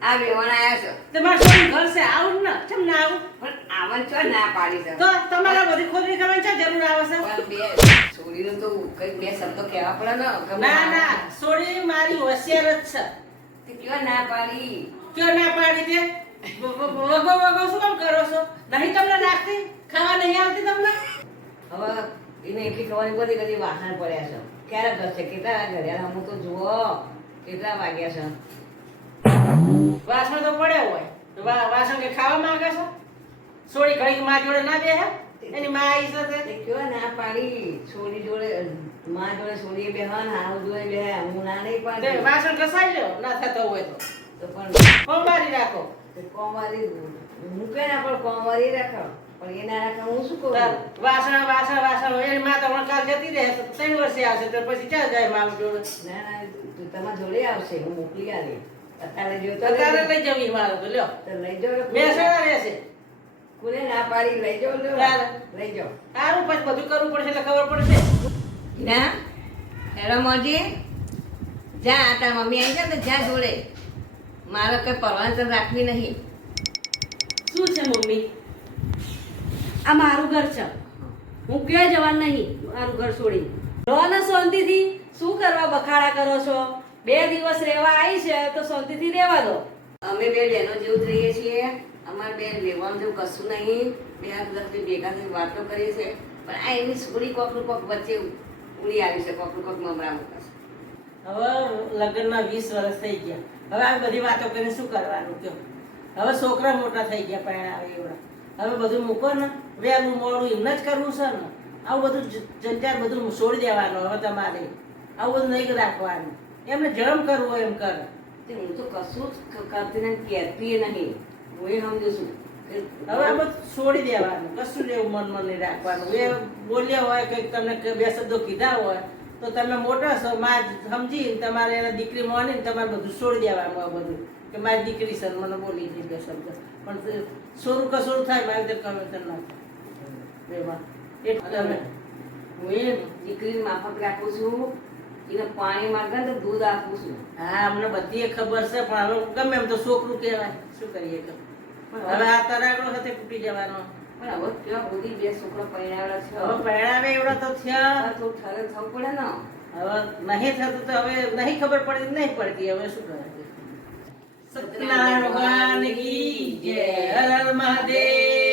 આ વેવાણ આયા છો તમારે કોઈ ઘર છે આવું ને કેમ ના આવું પણ આવન છો ના પાડી છે તો તમારા બધી ખોદરી કરવાની છે જરૂર આવે છે પણ બે છોડીનું તો કઈ બે શબ્દો કહેવા પડે ને ગમે ના ના સોડી મારી હોશિયાર જ છે તે કેવા ના પાડી ક્યો ના પાડી તે વગો વગો શું કામ કરો છો નહીં તમને નાખતી ખાવા નહીં આવતી તમને હવે એને એટલી ખવાની બધી બધી વાસણ પડ્યા છે ક્યારે કરશે કેટલા ઘડિયાળ અમુક તો જુઓ કેટલા વાગ્યા છે વાસણ તો પડ્યા હોય તો વાસણ કે ખાવા માંગે છો સોડી ઘડી માં જોડે ના બેહે એની માં આવી છે તે કેવા ના પાડી છોડી જોડે માં જોડે છોડીએ બેહન હાવ જોડે બે હું ના નહીં તે પાડી વાસણ ઘસાઈ લો ના થતો હોય તો પણ કોંબારી રાખો તે કોમવારી મૂકે ના પણ કોમવારી રાખો પણ એ ના રાખો હું શું કરું વાસણ વાસણ વાસણ એની માં તો કાલ જતી રહે તો 3 વર્ષે આવશે તો પછી ચાલ જાય મારું જોડે ના ના તમારા જોડે આવશે હું મોકલી આલી અત્યારે જો તો અત્યારે લઈ જવી મારો તો લ્યો તો લઈ જાઓ બેસણા રહેશે કોને ના પાડી લઈ જાઓ ચાલે. લઈ જાઓ સારું પછી બધું કરવું પડશે એટલે ખબર પડશે ના હેરો મોજી જા તાર મમ્મી આવી જાય ને જ્યાં જોડે મારે કઈ પરવાનગી રાખવી નહીં શું છે મમ્મી આ મારું ઘર છે હું ક્યાં જવાનું નહીં મારું ઘર છોડી રહો ને શાંતિથી શું કરવા બખાડા કરો છો 2 દિવસ રહેવા આવી છે તો શાંતિથી રહેવા દો અમે બે બહેનો જેવું જ રહીએ છીએ અમારે બે લેવાનું જેવું કશું નહીં બે હાથ દસથી ભેગા થઈને વાતો કરીએ છીએ પણ આ એની છોડી કોકનું કોક વચ્ચે ઉડી આવી છે કોકનું કોક મમરા મૂકશે હવે લગ્નમાં 20 વર્ષ થઈ ગયા હવે આ બધી વાતો કરીને શું કરવાનું કયો હવે છોકરા મોટા થઈ ગયા પરણાવે એવડા હવે બધું મૂકો ને વહેલું મોડું એમને જ કરવું છે ને આવું બધું જંજાર બધું છોડી દેવાનું હવે તમારે આવું બધું નહીં રાખવાનું એમને જન્મ કરવો એમ કરે તે હું તો કશું જ કરતી નહીં કહેતી નહીં હું એ સમજુ છું હવે આ બધું છોડી દેવાનું કશું લેવું મનમાં નહીં રાખવાનું એ બોલ્યા હોય કંઈક તમને બે શબ્દો કીધા હોય તો તમે મોટા છો માં સમજી તમારે એના દીકરી માની તમારે બધું છોડી દેવાનું આ બધું કે મારી દીકરી છે મને બોલી હતી બે શબ્દ પણ સોરું કસોરું થાય મારી રીતે કમે તો ના બેમાં એટલે તમે હું એ દીકરીને માફક રાખું છું એને પાણી માંગે તો દૂધ આપું છું હા અમને બધી એ ખબર છે પણ હવે ગમે એમ તો છોકરું કહેવાય શું કરીએ કે હવે આ તરાગડો સાથે તૂટી જવાનો પણ હવે કેવા બધી બે છોકરા પરણાવેલા છે હવે પરણાવે એવડા તો થયા તો ઠરે થવું પડે ને હવે નહીં થતું તો હવે નહીં ખબર પડતી નહીં પડતી હવે શું કરે સત્યનારાયણ ભગવાન કી જય હર હર મહાદેવ